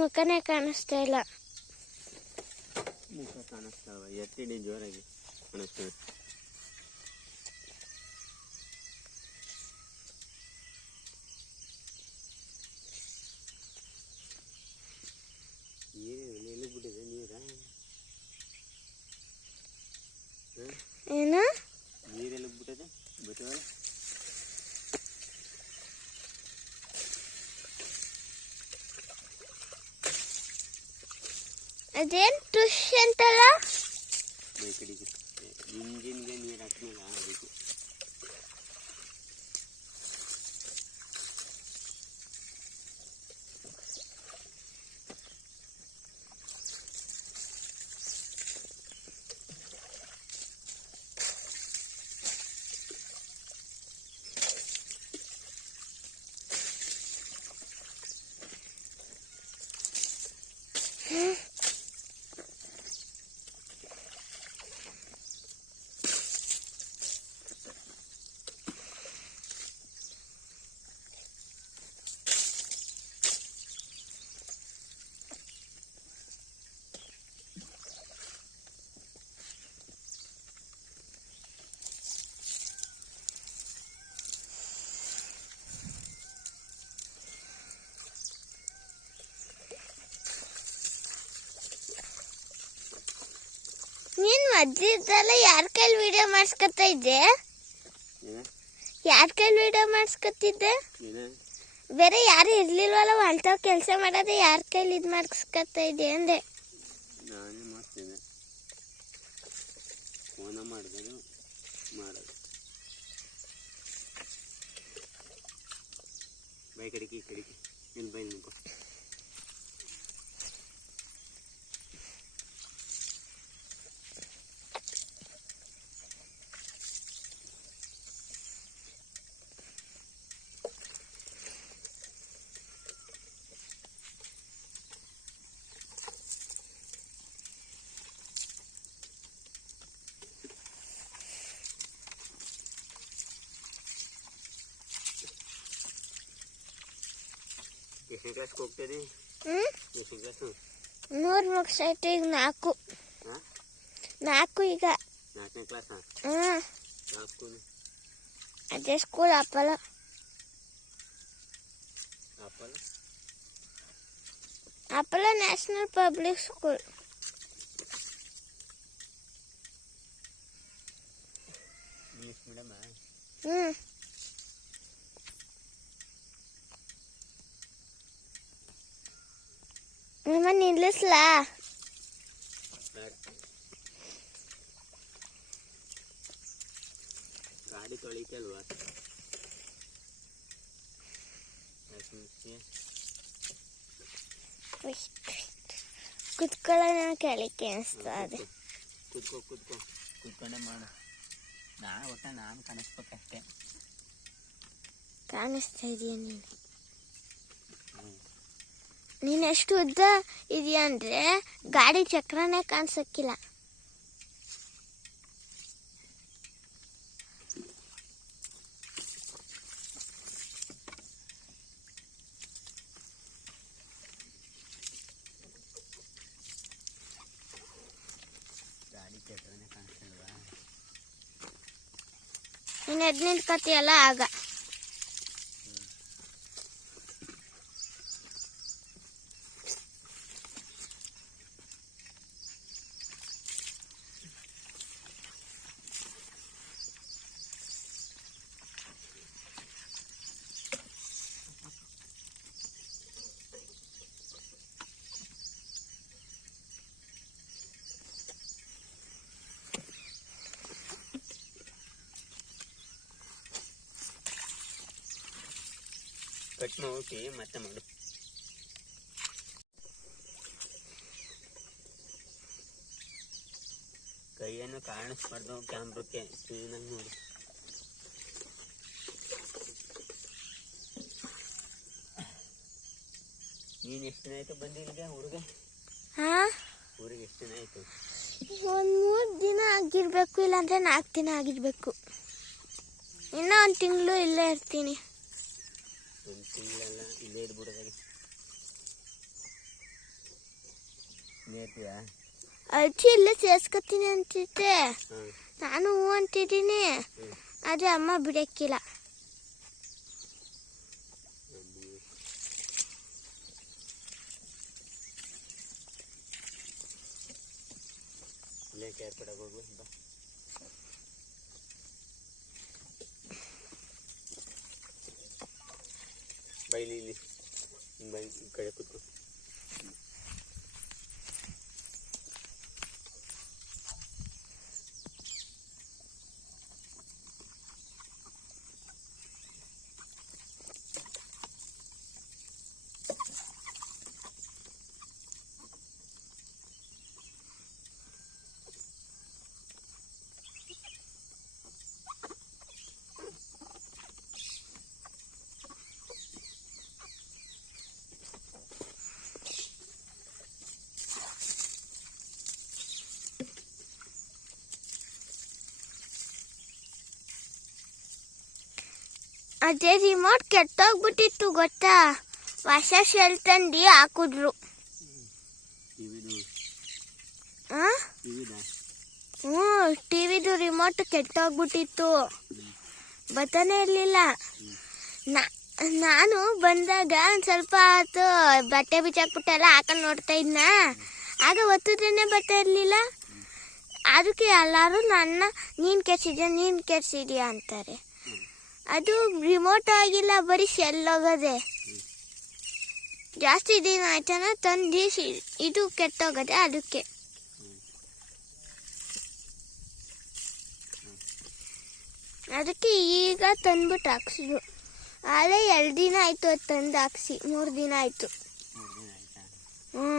ಮುಖನೇ ಕಾಣಿಸ್ತಾ ಇಲ್ಲ. ಮುಖ ಕಾಣಿಸ್ತಾವ, ಎತ್ತಿಡಿ ಜೋರಾಗಿ ಕಾಣಿಸ್ತವೆ. ಎಲ್ಲಿಗೆ ಬಿಟ್ಟಿದೆ ನೀರ? ಏನು ನೀರೆಲ್ಲಿಗೆ ಬಿಟ್ಟಿದೆ ಬತ್ತವ? ಅದೇನು ಟುಷ್ ಅಂತಲ್ಲ? ಕಡೆಗೆ ಇಂಜಿನ್ಗೆ ನೀರು ಹಾಕಿಲ್ಲ ಅದಕ್ಕೆ. ನೀನ್ ಮಧ್ಯದಲ್ಲ ಯಾರ ಕೈಲಿ ವಿಡಿಯೋ ಮಾಡಿಸ್ಕೊತಾ ಇದ್ದೆ? ಯಾರ ಕೈಲಿ ವಿಡಿಯೋ ಮಾಡಿಸ್ಕೊತಿದ್ದೆ? ಬೇರೆ ಯಾರು ಇರ್ಲಿಲ್ವಲ್ಲ, ಅಂಥವ್ ಕೆಲಸ ಮಾಡೋದೇ ಯಾರ ಕೈಲಿ ಇದು ಮಾಡಿಸ್ಕೊತಾ ಇದ್ದೆ ಅಂದೆ. ನಾನೇ ಮಾಡ್ತೇನೆ, ಫೋನ ಮಾಡಿದ್ರು ಮಾಡೋದು. ಬೈ ಕಡೆಗೆ ಇಲ್ಲಿ ಬೈ ನಿಂಕೊ. ಎಷ್ಟನೇ ಕ್ಲಾಸ್ಗೆ ಹೋಗ್ತದೆ? ಎಷ್ಟನೇ ಕ್ಲಾಸು? 3 ಮುಗಿಸಾಯ್ತು, ಈಗ 4 ಈಗ. 4ನೇ ಕ್ಲಾಸಾ? ಯಾವ ಸ್ಕೂಲು? ಅದೇ school Apollo. Apollo national public school. English ಮೀಡಿಯಮ್ಮ? ನಿಮ್ಮ ನಿಲ್ಲಿಸ್ಲಾ? ಗಾಡಿ ತೊಳಿತಲ್ವಾ? ಕುತ್ಕೊಳ್ಳೋಣ ಕೆಳಕ್ಕೆ ಅನಿಸ್ತಾ ಇದೆ. ಕುತ್ಕೊಂಡೆ ಮಾಡು. ನಾನು ಕಾಣಿಸ್ಬೇಕಷ್ಟೇ. ಕಾಣಿಸ್ತಾ ಇದೆಯಾ ನೀನು? ನೀನು ಎಷ್ಟು ಉದ್ದ ಇದೆಯಾ ಅಂದರೆ ಗಾಡಿ ಚಕ್ರನೇ ಕಾಣಿಸಕ್ಕಿಲ್ಲ. ಗಾಡಿ ಚಕ್ರನೇ ಕಾಣಿಸ್ತಿಲ್ವಾ? ನೀನು ಎದ್ದು ನಿಂತ್ಕೊತೀಯಲ್ಲ ಆಗ. ಕಟ್ ಮಾಡಿ ಮತ್ತೆ ಮಾಡು. ಕೈಯನ್ನು ಕಾಣಿಸ್ಬಾರ್ದು ಕ್ಯಾಮ್ರಕ್ಕೆ, ಕ್ಲೀನಾಗಿ ನೋಡು. ನೀನು ಎಷ್ಟು ದಿನ ಆಯ್ತು ಬಂದು ಇಲ್ಲಿಗೆ ಊರಿಗೆ? ಊರಿಗೆ ಎಷ್ಟು ದಿನ ಆಯ್ತು? 1-3 ದಿನ ಆಗಿರ್ಬೇಕು, ಇಲ್ಲಾಂದ್ರೆ 4 ದಿನ ಆಗಿರ್ಬೇಕು. ಇನ್ನೂ 1 ತಿಂಗಳು ಇಲ್ಲೇ ಇರ್ತೀನಿ. 1 ತಿಂಗಳೆಲ್ಲ ಇಲ್ಲೇ ಇದ್ಬಿಡೋದಾಗಿ. ನೇರ್ತೀಯಾ? ಅಜ್ಜಿ ಇಲ್ಲೇ ಸೇರ್ಸ್ಕೊತೀನಿ ಅಂತಿದ್ದೆ, ಹಾಂ. ನಾನು ಹೂ ಅಂತಿದ್ದೀನಿ. ಆದರೆ ಅಮ್ಮ ಬಿಡಕ್ಕಿಲ್ಲ. ಇಲ್ಲೇ ಕೇರ್ ಕೊಡಕ್ಕೆ ಹೋಗು ಬಾ. ಬೈಲಿ ಇಲ್ಲಿ ಬೈ ಈ ಕಡೆ ಕೂತ್ಕೊ. ಅದೇ ರಿಮೋಟ್ ಕೆಟ್ಟೋಗ್ಬಿಟ್ಟಿತ್ತು ಗೊತ್ತಾ, ಹೊಸ ಶೆಲ್ ತಂದು ಹಾಕಿದ್ರು. ಹ್ಞೂ, ಟಿವಿದು ರಿಮೋಟ್ ಕೆಟ್ಟೋಗ್ಬಿಟ್ಟಿತ್ತು, ಬಟನೇ ಇರಲಿಲ್ಲ. ನಾನು ಬಂದಾಗ ಒಂದು ಸ್ವಲ್ಪ ಹೊತ್ತು ಬಟ್ಟೆ ಬಿಚ್ಚಾಕ್ಬಿಟ್ಟೆಲ್ಲ ಹಾಕೊಂಡು ನೋಡ್ತಾ ಇದ್ನ, ಆಗ ಒತ್ತಿದ್ರೇ ಬರ್ತಾ ಇರಲಿಲ್ಲ. ಅದಕ್ಕೆ ಎಲ್ಲರೂ ನನ್ನ ನೀನು ಕೆಡ್ಸಿದ್ಯಾ ಅಂತಾರೆ. ಅದು ರಿಮೋಟ್ ಆಗಿಲ್ಲ, ಬರೀ ಶೆಲ್ ಹೋಗೋದೆ. ಜಾಸ್ತಿ ದಿನ ಆಯ್ತಾನ ತಂದು ಇದು ಕೆಟ್ಟೋಗದೆ, ಅದಕ್ಕೆ. ಅದಕ್ಕೆ ಈಗ ತಂದ್ಬಿಟ್ಟು ಹಾಕ್ಸಿದ್ರು. ಆಲೇ 2 ದಿನ ಆಯ್ತು ಅದು ತಂದು ಹಾಕ್ಸಿ, 3 ದಿನ ಆಯ್ತು. ಹ್ಞೂ.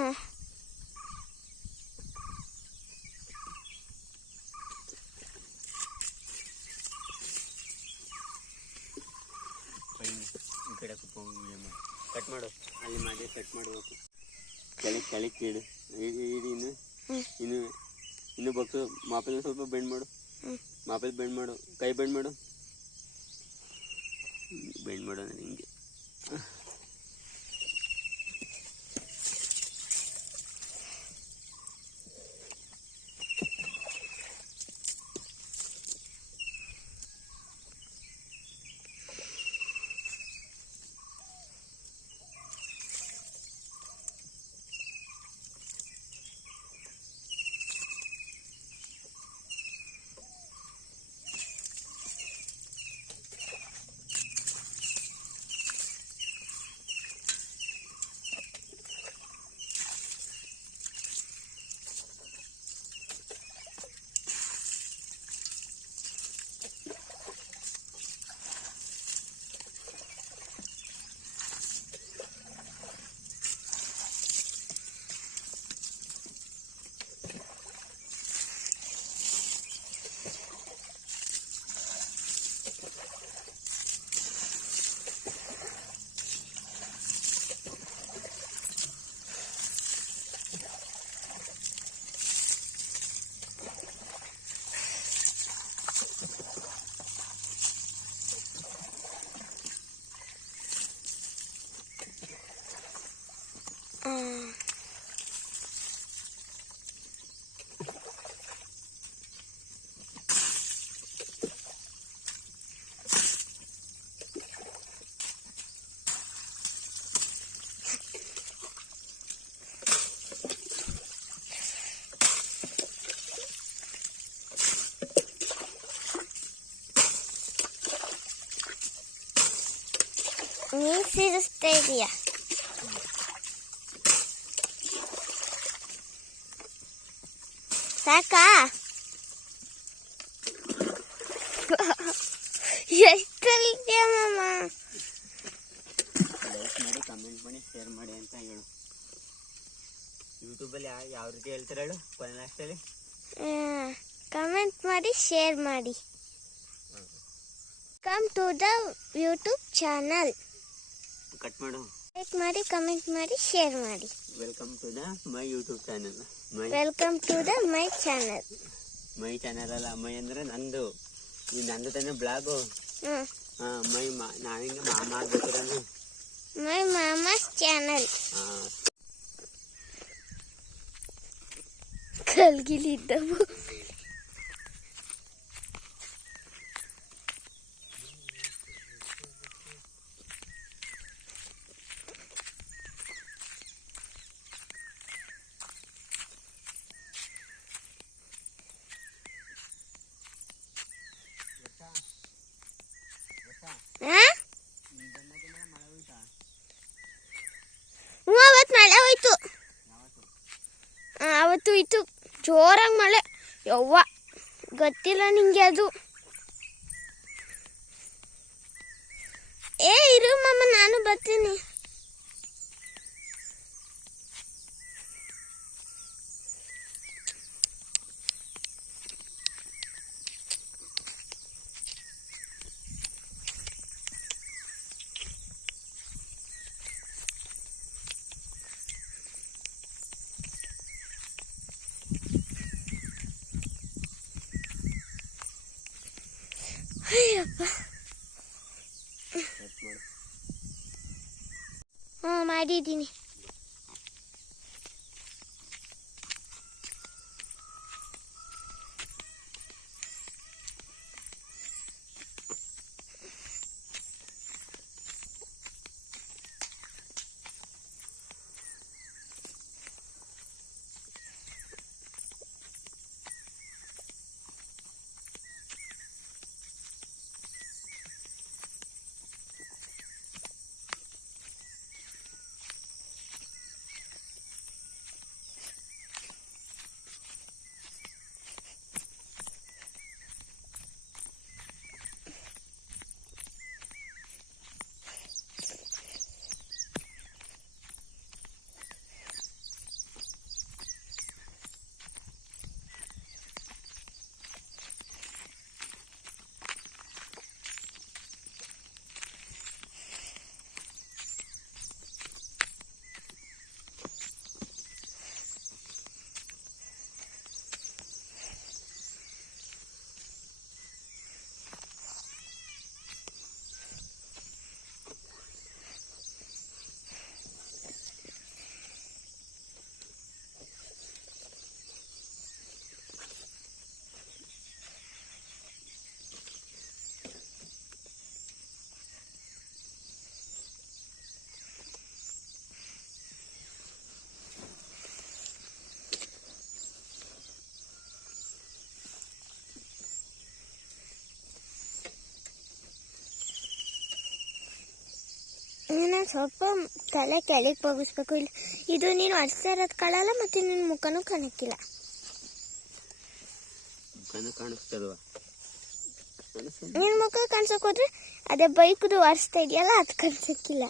ಕಟ್ ಮಾಡು, ಅಲ್ಲಿ ಮಾಡಿ ಕಟ್ ಮಾಡಬೇಕು. ಕೆಳಗೆ ಕೀಡು ಇನ್ನು ಬಗ್ಸು. ಮಾಪಲ್ಲಿ ಸ್ವಲ್ಪ ಬೆಂಡ್ ಮಾಡು, ಮಾಪಲ್ಲಿ ಬೆಂಡ್ ಮಾಡು, ಕೈ ಬೆಂಡ್ ಮಾಡು, ಬೆಂಡ್ ಮಾಡು ಅಂದರೆ ಹಿಂಗೆ. ನೀನು ಸೇರಿಸ್ತಾ ಇದೀಯ. ಸಾಕಾ? ಎಷ್ಟಲ್ಲಿದ್ಯಾ ಮಾಮ? ಲೈಕ್ ಮಾಡಿ, ಕಮೆಂಟ್ ಮಾಡಿ, ಶೇರ್ ಮಾಡಿ ಅಂತ ಹೇಳು. ಯೂಟ್ಯೂಬಲ್ಲಿ ಯಾವ ರೀತಿ ಹೇಳ್ತಾರೆ ಹೇಳು ಲಾಸ್ಟಲ್ಲಿ? ಕಮೆಂಟ್ ಮಾಡಿ, ಶೇರ್ ಮಾಡಿ. Come to the YouTube channel. Cut ಮಾಡು. ಲೈಕ್ ಮಾಡಿ, ಕಮೆಂಟ್ ಮಾಡಿ, ಶೇರ್ ಮಾಡಿ. Welcome to the my YouTube channel. Welcome to the my channel. My channel ಅಲ್ಲ, ಮೈ ಅಂದ್ರೆ ನಂದು. ಈ ನಂದು ತಾನೆ ಬ್ಲಾಗು. ಮೈ ನಾನಿಂಗೆ ಮಾಮ ಆಗ್ಬೇಕು ನಾನು. ಮೈ ಮಾಮಾಸ್ ಚಾನಲ್. ಕಲ್ಗಿಲಿದ್ದವು. ಅವತ್ತು ಮಳೆ ಹೋಯ್ತು. ಅವತ್ತು ಇತ್ತು ಜೋರಾಗಿ ಮಳೆ. ಯವ್ವ ಗೊತ್ತಿಲ್ಲ ನಿಂಗೆ ಅದು. ಇರು ಮಮ್ಮ, ನಾನು ಬರ್ತೀನಿ. ಅಯ್ಯಪ್ಪ. ಮಾಡಿದ್ದೀನಿ. ನಾನು ಸ್ವಲ್ಪ ತಲೆ ಕೆಳಗೆ ಬಗ್ಗಿಸ್ಬೇಕು. ಇಲ್ಲ ಇದು ನೀನು ಅರ್ಸ್ತಾ ಇರೋದು ಕಾಣಲ್ಲ, ಮತ್ತೆ ನಿನ್ನ ಮುಖನೂ ಕಾಣಕ್ಕಿಲ್ಲ. ನಿನ್ನ ಮುಖ ಕಾಣಿಸೋಕೆ ಹೋದ್ರೆ ಅದೇ ಬೈಕ್ದು ಅರ್ಸ್ತಾ ಇದೆಯಲ್ಲ, ಅದು ಕಾಣಿಸಕ್ಕಿಲ್ಲ.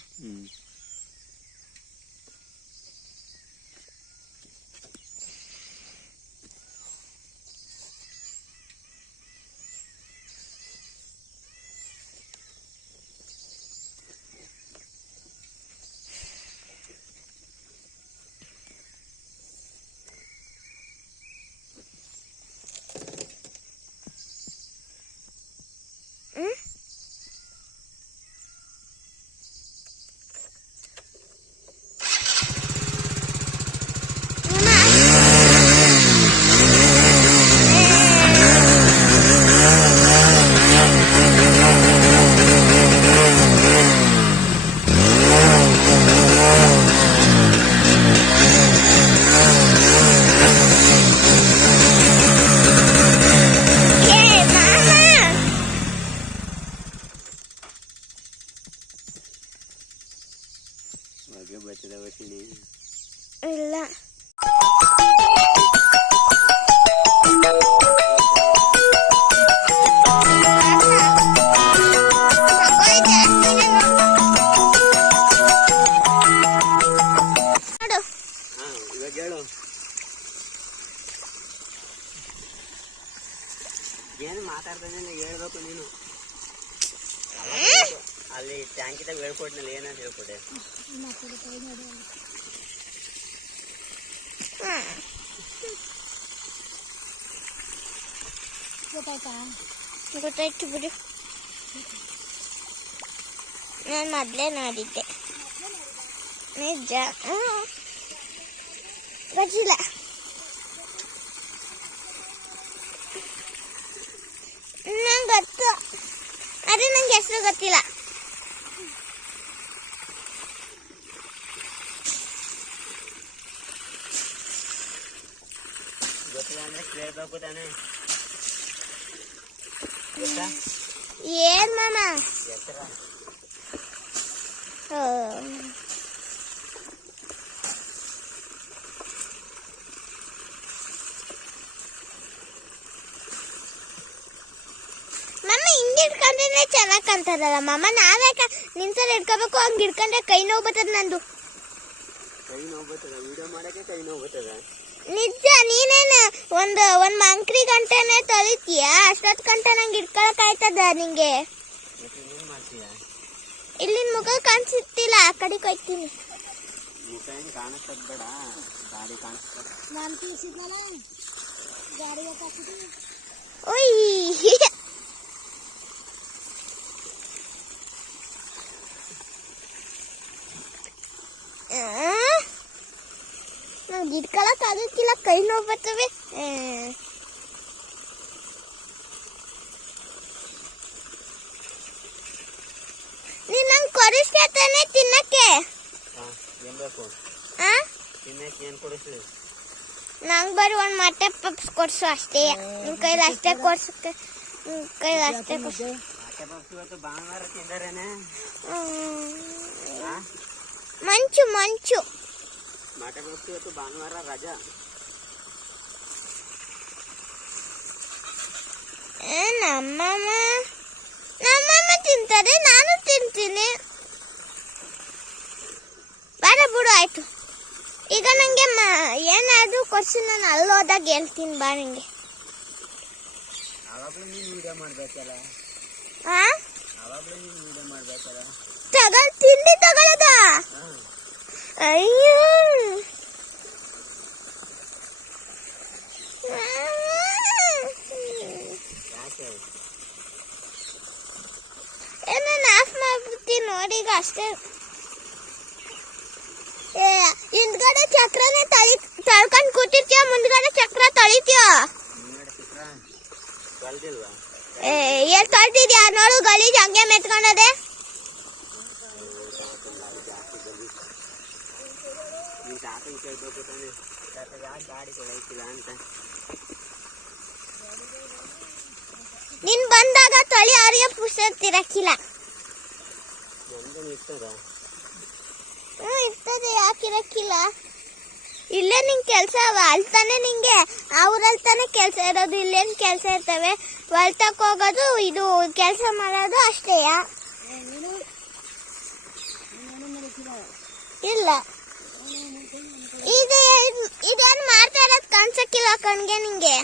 ಇಲ್ಲ ಏನು ಮಾತಾಡ್ತಾನೆ ಹೇಳ್ಬೇಕು ನೀನು. ಅಲ್ಲಿ ಟ್ಯಾಂಕಿದಾಗ ಹೇಳ್ಕೊಟ್ನಲ್ಲಿ ಏನಂತ ಹೇಳ್ಕೊಟ್ಟೆ. ಗೊತ್ತಾಯ್ತು ಬಿಡು. ನಾನು ಮೊದಲೇ ನೋಡಿದ್ದೆ, ನಿಜ. ಗೊತ್ತಿಲ್ಲ. ನಂಗೆ ಗೊತ್ತು, ಆದರೆ ನಂಗೆ ಹೆಸರು ಗೊತ್ತಿಲ್ಲ. ಗೊತ್ತಿಲ್ಲ ಅಂದ್ರೆ ಕೇಳ್ಬೇಕು ತಾನೆ. ಗೊತ್ತಾ ಏನ್ ಮಾಮ? ಹೆಸರ ಮಮ್ಮ ಹಿಂಗೆ ಇಟ್ಕೊಂಡ್ರೆ ಚೆನ್ನಾಗಿ ಕಾಣ್ತದಲ್ಲ ಮಾಮ. ನಾವೇ ನಿಂತಲ್ಲಿ ಇಟ್ಕೋಬೇಕು, ಹಂಗೆ ಇಟ್ಕೊಂಡ್ರೆ ಕೈ ನೋವು ಬರ್ತದ ನಂದು. ಕೈ ನೋವು ಬರ್ತದ? ವಿಡಿಯೋ ಮಾಡಕ್ಕೆ ಕೈ ನೋವು ಬರ್ತದ? ನಿಜ. ನೀನೇನು ಒಂದು ಮಂಕ್ರಿ ಗಂಟೆನೆ ತೊಳಿತೀಯ, ಅಷ್ಟೊತ್ತು ಗಂಟೆ ನಂಗೆ ಇಟ್ಕೊಳಕ್ ಆಯ್ತದ ನಿಂಗೆ? ಏನ್ ಮಾಡ್ತೀಯ? ಇಲ್ಲಿ ಮುಖ ಕಾಣಿಸುತ್ತಿಲ್ಲ, ಆ ಕಡೆ ಕೊಯ್ತೀನಿ. ಮುಖ ಏನು ಕಾಣಿಸ್ತದ ಬೇಡ, ಗಾಡಿ ಕಾಣಿಸ್ತದ. ನಾನು ತಿಳಿಸಿದ್ನಲ್ಲ ಗಾಡಿ ಓಯ್ ನಂಗೆ ಇಟ್ಕೊಳಕ್ ಆಗಕ್ಕಿಲ್ಲ, ಕೈ ನೋವು ಬರ್ತವೆ. ನೀನ್ ನಂಗೆ ಕೊಡಿಸ್ತಾನೆ ತಿನ್ನಕ್ಕೆ. ಏನ್ ಬೇಕು ಆ ತಿನ್ನಕ್ಕೆ? ಏನ್ ಕೊಡಿಸ್ಲಿ? ನಂಗೆ ಬರೀ ಒಂದು ಮೊಟ್ಟೆ ಪಪ್ಸ್ ಕೊಡ್ಸು ಅಷ್ಟೇ. ನಿನ್ ಕೈಲಿ ಅಷ್ಟೇ ಕೊಡ್ಸಕ್ಕೆ, ನಿನ್ ಕೈಲಿ ಅಷ್ಟೇ ಕೊಡ್ಸು. ಮೊಟ್ಟೆ ಪಪ್ಸ್ ಇವತ್ತು ಭಾನುವಾರ ತಿಂದಾರೇನೆ? ಮಂಚು ಮಂಚು ಮೊಟ್ಟೆ ಪಪ್ಸ್ ಇವತ್ತು ಭಾನುವಾರ ರಜಾ. ನಮ್ಮಮ್ಮ ತಿಂತಾರೆ, ನಾನು ತಿಂತೀನಿ. ಬೇಡ ಬಿಡು, ಆಯ್ತು. ಈಗ ನಂಗೆ ಏನಾದ್ರೂ ಕೊಡ್ಸಿ, ನಾನು ಅಲ್ಲಿ ಹೋದಾಗ ಹೇಳ್ತೀನಿ ಬಾ ನಿಂಗೆ. ಆವಾಗಲೂ ನೀನು ವಿಡಿಯೋ ಮಾಡ್ಬೇಕಲ್ಲ. ಆವಾಗಲೂ ನೀನು ವಿಡಿಯೋ ಮಾಡ್ಬೇಕಲ್ಲ. ತಿಂಡಿ ತಗೊಳ್ಳೋದ? ಅಯ್ಯೋ ಯಾಕೆ? ನಾನು ಆಫ್ ಮಾಡ್ಬಿಡ್ತೀನಿ ನೋಡಿ ಈಗ ಅಷ್ಟೇ. ಹಿಂದ್ಗಡೆ ಚಕ್ರನೇ ತಳ್ಕೊಂಡ್ ಕೂತಿರ್ತೀಯ, ಮುಂದ್ಗಡೆ ಚಕ್ರ ತೊಳಿತೀಯ. ಎಲ್ಲಿ ತೊಳ್ತಿದ್ಯಾ ನೋಡು, ಗಲೀಜ್ ಹಂಗೆ ಮೆತ್ಕೊಂಡದೆ. ನೀನ್ ಬಂದಾಗ ತೊಳಿ ಅವ್ರಿಗೆ ಪುಸ್ತಕಿರಕ್ಕಿಲ್ಲ. ಇರ್ತದೆ, ಯಾಕಿರಕ್ಕಿಲ್ಲ? ಇಲ್ಲೇ ನಿಂಗೆ ಕೆಲಸ ಅಲ್ತಾನೆ, ನಿಂಗೆ ಆ ಊರಲ್ಲಿ ತಾನೆ ಕೆಲಸ ಇರೋದು. ಇಲ್ಲೇನು ಕೆಲಸ ಇರ್ತವೆ? ಹೊಲ್ತಕ್ಕೆ ಹೋಗೋದು, ಇದು ಕೆಲಸ ಮಾಡೋದು ಅಷ್ಟೇಯ? ಇಲ್ಲ, ಇದೇನು ಮಾಡ್ತಾ ಇರೋದು ಕಾಣಿಸಕ್ಕಿಲ್ಲ ಕಣ್ಗೆ ನಿಂಗೆ.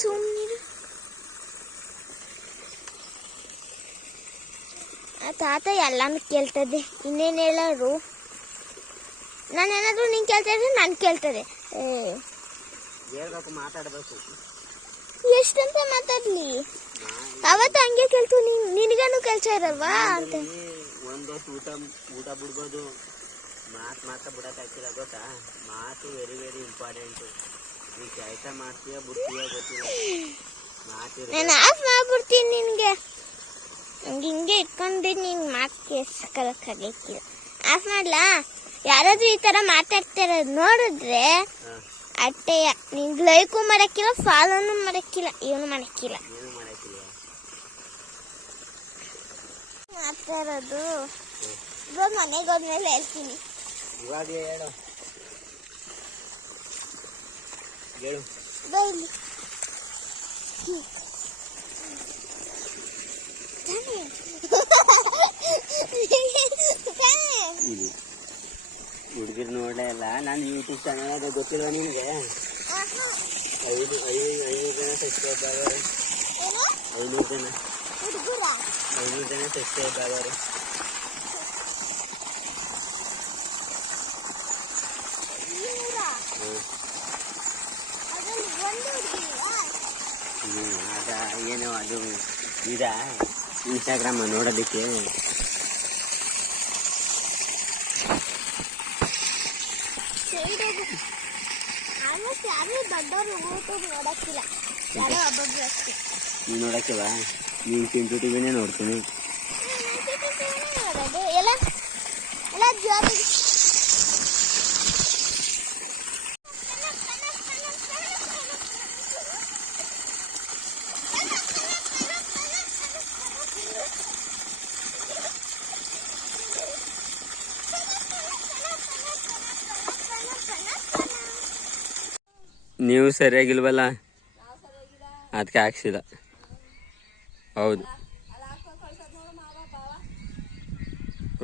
ಸುಮ್ಮನೆ ತಾತ ಎಲ್ಲಾನು ಕೇಳ್ತದೆ. ಇನ್ನೇನು ಹೇಳೋರು? ನಾನೇನಾದ್ರು ನೀನ್ ಕೇಳ್ತಾ ಇದ್ರೆ ನಾನು ಕೇಳ್ತದೆ. ಮಾತಾಡಬೇಕು. ಎಷ್ಟಂತ ಮಾತಾಡ್ಲಿ? ಅವತ್ತು ಹಂಗೆ ಕೇಳ್ತು. ನಿನಗೇನು ಕೆಲಸ ಇರಲ್ವಾ ಅಂತ. ಒಂದೊತ್ತು ಊಟ ಬಿಡ್ಬೋದು, ಮಾತು ಬಿಡಕ್ಕಾಗ್ತಿಲ್ಲ ಗೊತ್ತಾ? ಮಾತು ವೆರಿ ವೆರಿ ಇಂಪಾರ್ಟೆಂಟ್. ನೀನು ಕೆಲಸ ಮಾಡ್ತೀಯ ಬಿಡ್ತೀಯ ಗೊತ್ತಿಲ್ಲ. ನಾನು ಆಫ್ ಮಾಡ್ಬಿಡ್ತೀನಿ ನಿನ್ಗೆ. ಹಿಂಗೆ ಇಟ್ಕೊಂಡು ನೀನ್ ಮಾತು ಕೇಳಿಸ್ಕೊಳಕ್ಕಾಗಕ್ಕಿಲ್ಲ. ಆಫ್ ಮಾಡ್ಲಾ? ಯಾರಾದ್ರೂ ಈ ತರ ಮಾತಾಡ್ತಿರೋದು ನೋಡಿದ್ರೆ ಅಟ್ಟೆಯ. ನಿಂಗೆ ಲೈಕು ಮಾಡಕ್ಕಿಲ್ಲ, ಫಾಲೋನು ಮಾಡಕ್ಕಿಲ್ಲ, ಏನು ಮಾಡಕ್ಕಿಲ್ಲ. ಮಾಡ್ತಾ ಇರೋದು ಇವಾಗ ಮನೆಗೆ ಹೋದ್ಮೇಲೆ ಹೇಳ್ತೀನಿ. ಇವಾಗ ಹೇಳು. ಹುಡುಗಿರ್ ನೋಡೇ ಇಲ್ಲ. ನಾನು ಯೂಟ್ಯೂಬ್ ಚಾನಲ್ ಅದು ಗೊತ್ತಿಲ್ಲ ನಿನಗೆ? 500 ಜನ ಸಬ್ಸ್ಕ್ರೈಬ್ ಆಗೋರು. 500 ಜನ ಸಬ್ಸ್ಕ್ರೈಬ್ ಆಗೋರು. ಅದ ಏನೋ ಅದು ಇದ ಇನ್ಸ್ಟಾಗ್ರಾಮ್ ನೋಡೋದಕ್ಕೆ. ಯಾರು ದೊಡ್ಡವರು ಯೂಟ್ಯೂಬ್ ನೋಡಕ್ಕಿಲ್ಲ, ಯಾರೋ ಒಬ್ಬೊಬ್ರು ಅಷ್ಟೇ. ನೀನು ನೋಡಕ್ಕೆವ? ನೀನು ಚಿಂಟು ಟಿವಿನೇ ನೋಡ್ತೀನಿ. ನೋಡೋದು ಎಲ್ಲ ಎಲ್ಲ ಜೋಬಿಗೆ ನೀವು ಸರಿಯಾಗಿಲ್ವಲ್ಲ, ಅದಕ್ಕೆ ಹಾಕ್ಸಿಲ್ಲ. ಹೌದು,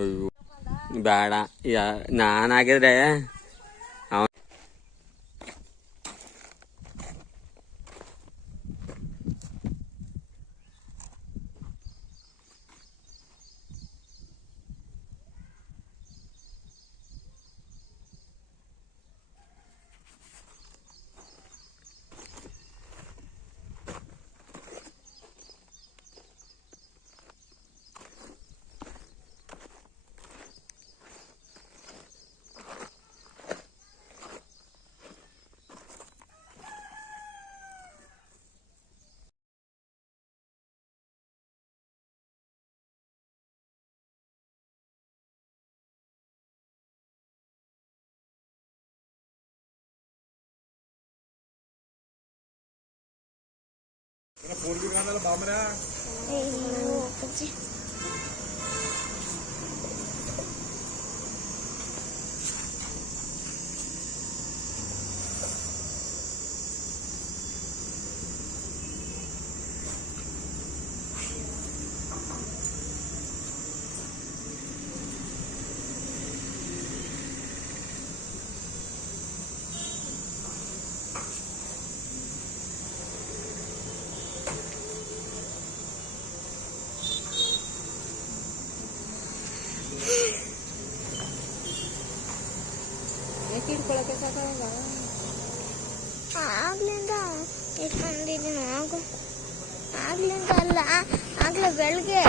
ಅಯ್ಯೋ ಬೇಡ. ನಾನಾಗಿದ್ರೆ ಆಗ್ಲಿಂದ ಇಟ್ಕೊಂಡಿದ್ದೀನಿ. ಆಗ್ಲಿಂದ ಅಲ್ಲ, ಆಗ್ಲೇ ಬೆಳಗ್ಗೆ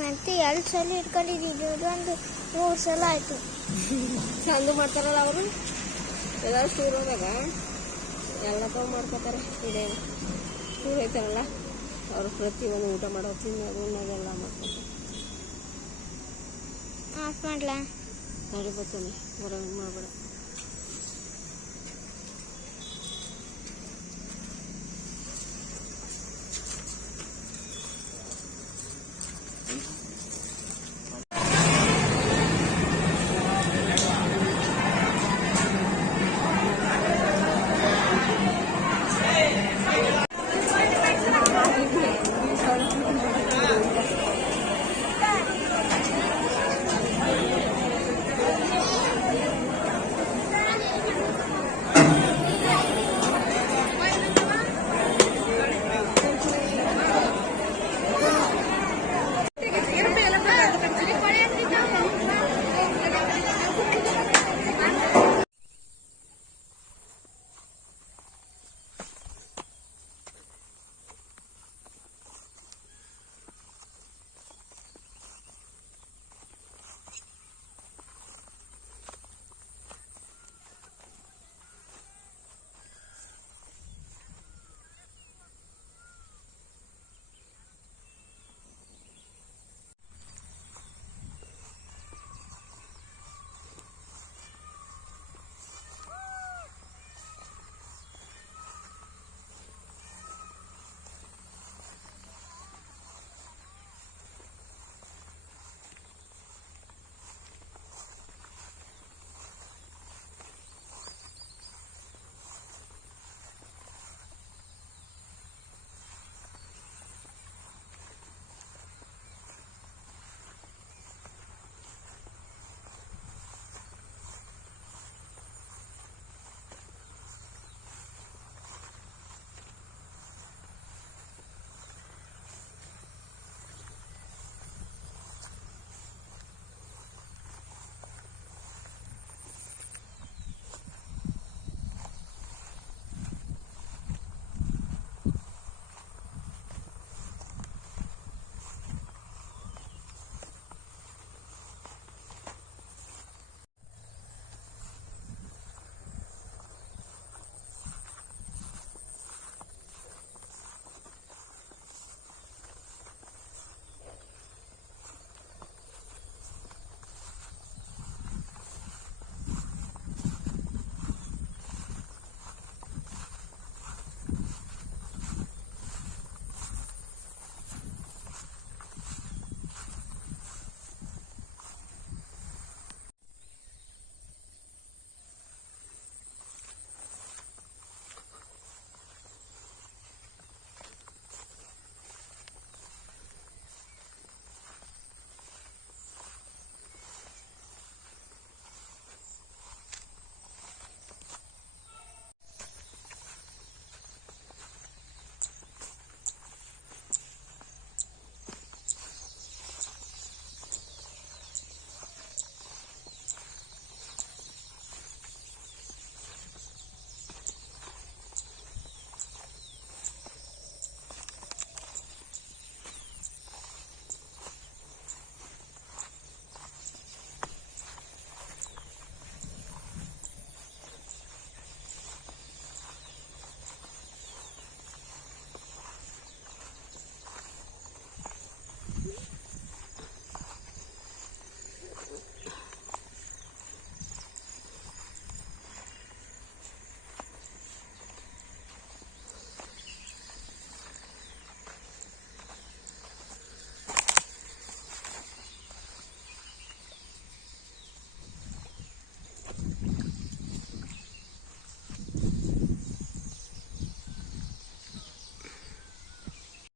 ಮತ್ತೆ 2 ಸಲ ಇಟ್ಕೊಂಡಿದ್ದೀನಿ. ಇದೊಂದು 3 ಸಲ ಆಯ್ತು. ಚಂದ ಮಾಡ್ತಾರಲ್ಲ ಅವರು, ಎಲ್ಲರೂ ಸ್ಟೂರ್ದಾಗ ಎಲ್ಲ ತಾವು ಮಾಡ್ಕೋತಾರೆ. ಇದೇ ಸ್ಟೂರ್ ಐತಾರಲ್ಲ, ಅವರು ಪ್ರತಿಯೊಂದು ಊಟ ಮಾಡೋ ತಿನ್ನೋದನ್ನೆಲ್ಲ ಮಾಡ್ಕೊತಾರೆ. ಆಫ್ ಮಾಡ್ಲಾ? ನೋಡಿ ಬರ್ತೀನಿ, ಹೊರಗೆ ಮಾಡಬೇಡ.